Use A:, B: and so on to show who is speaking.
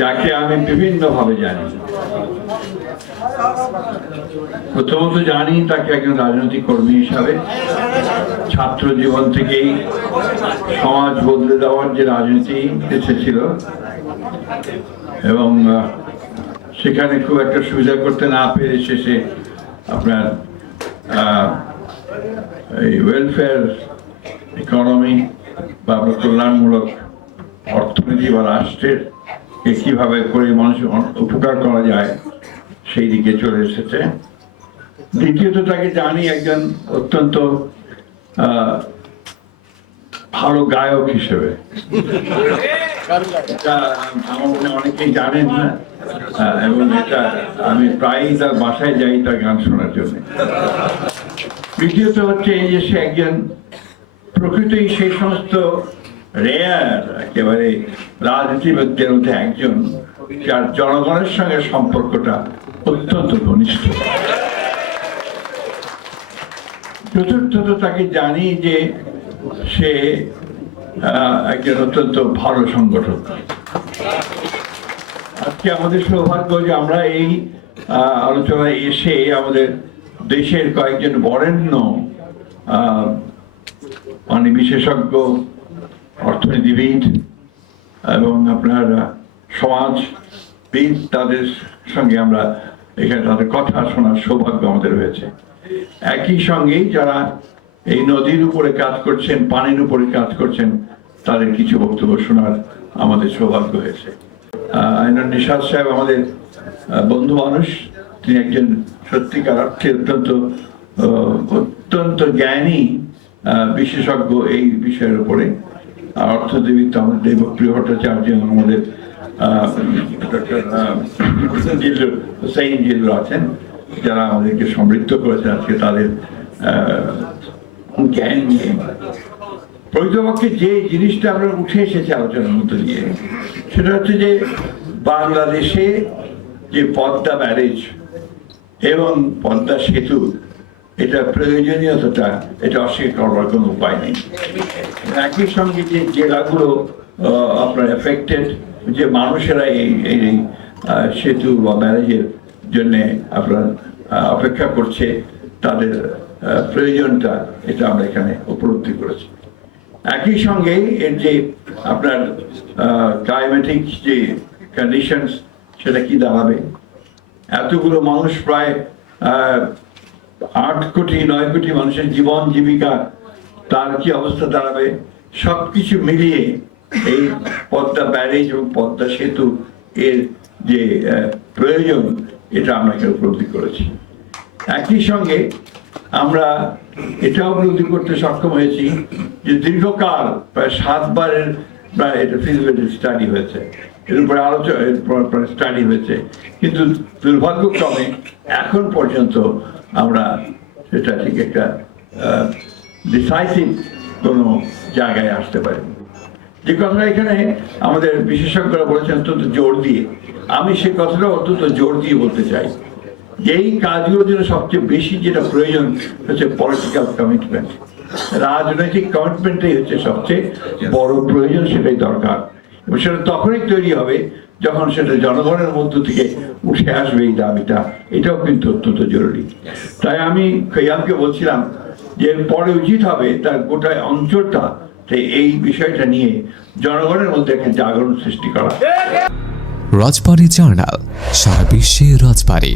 A: যাকে আমি বিভিন্নভাবে জানি। প্রথমত জানি তাকে একজন রাজনৈতিক কর্মী হিসাবে, ছাত্র জীবন থেকেই সমাজ বদলে দেওয়ার যে রাজনীতি এসেছিল এবং সেখানে খুব একটা সুবিধা করতে না পেরে শেষে আপনার এই ওয়েলফেয়ার ইকোনমি বা আপনার কল্যাণমূলক অর্থনীতি বা রাষ্ট্রের কীভাবে করে মানুষের উপকার করা যায়, সেই দিকে চলে এসেছে। দ্বিতীয়ত তাকে জানি একজন অত্যন্ত ভালো গায়ক হিসেবে। অনেকেই জানেন না এবং এটা আমি প্রায়ই তার বাসায় যাই তার গান শোনার জন্য। তৃতীয়ত হচ্ছে এই যে সে একজন প্রকৃতই সেই সমস্ত রেয়ার একেবারে রাজনীতিবিদদের মধ্যে একজন যার জনগণের সঙ্গে সম্পর্কটা অত্যন্ত ঘনিষ্ঠ। চতুর্থত তাকে জানি যে সে একজন অত্যন্ত ভালো সংগঠক। আজকে আমাদের সৌভাগ্য যে আমরা এই আলোচনায় এসে আমাদের দেশের কয়েকজন বরেণ্য মানে বিশেষজ্ঞ, অর্থনীতিবিদ এবং আপনার সমাজবিদ তাদের সঙ্গে আমরা এখানে তাদের কথা শোনার সৌভাগ্য আমাদের হয়েছে। একই সঙ্গে যারা এই নদীর উপরে কাজ করছেন পানির উপরে কাজ করছেন তাদের কিছু বক্তব্য শোনার আমাদের সৌভাগ্য হয়েছে। আহ, আইনুল নিশাদ সাহেব আমাদের বন্ধু মানুষ। তিনি একজন সত্যিকার অর্থে অত্যন্ত অত্যন্ত জ্ঞানী বিশেষজ্ঞ এই বিষয়ের উপরে। অর্থনীতিবিদ তো আমাদের দেবপ্রিয় ভট্টাচার্য আমাদের আছেন, যারা আমাদেরকে সমৃদ্ধ করেছে আজকে তাদের জ্ঞান নিয়ে। প্রকৃতপক্ষে যে জিনিসটা আমরা উঠে এসেছি আলোচনার মধ্যে দিয়ে, সেটা হচ্ছে যে বাংলাদেশে যে পদ্মা ব্যারেজ এবং পদ্মা সেতু এটা প্রয়োজনীয়তাটা এটা অস্বীকার করবার কোনো উপায় নেই। একই সঙ্গে যে জেলাগুলো আপনার এফেক্টেড যে মানুষেরা এই এই সেতু বা ব্যারেজের জন্য আপনার অপেক্ষা করছে তাদের প্রয়োজনটা এটা আমরা এখানে উপলব্ধি করেছি। একই সঙ্গে এর যে আপনার ক্লাইমেটিক যে কন্ডিশনস সেটা কি দাঁড়াবে? এতগুলো মানুষ প্রায় আহ, আট কোটি, নয় কোটি মানুষের জীবন, জীবিকা, তার কি অবস্থা দাঁড়াবে? সবকিছু মিলিয়ে এই পদ্মা ব্যারেজ এবং পদ্মা সেতু এর যে প্রয়োজন, এটা আমরা এখানে উপলব্ধি করেছি। একই সঙ্গে আমরা এটা উপলব্ধি করতে সক্ষম হয়েছি যে দীর্ঘকাল, প্রায় সাতবারের, প্রায় এটা ফিজিবিলিটি স্টাডি হয়েছে। এর উপরে আলোচনা স্টাডি হয়েছে। কিন্তু দুর্ভাগ্যক্রমে এখন পর্যন্ত আমরা সেটা ঠিক একটা ডিসাইসিভ কোনো জায়গায় আসতে পারি যে কথাটা এখানে আমাদের বিশেষজ্ঞরা বলেছেন, অত্যন্ত জোর দিয়ে। আমি সে কথাটা অত্যন্ত জোর দিয়ে বলতে চাই। এই কাজগুলোর জন্য সবচেয়ে বেশি যেটা প্রয়োজন হচ্ছে পলিটিক্যাল কমিটমেন্ট রাজনৈতিক কমিটমেন্টটাই হচ্ছে সবচেয়ে বড় প্রয়োজন, সেটাই দরকার। এবং সেটা তখনই তৈরি হবে যখন সেটা জনগণের মধ্য থেকে উঠে আসবে এই দাবিটা। এটাও কিন্তু অত্যন্ত জরুরি। তাই আমি খৈয়ামকে বলছিলাম যে পরে উচিত হবে তার গোটা অঞ্চলটা এই বিষয়টা নিয়ে জনগণের মধ্যে একটা জাগরণ সৃষ্টি করা।
B: রাজবাড়ী জার্নাল, সারা বিশ্বে রাজবাড়ী।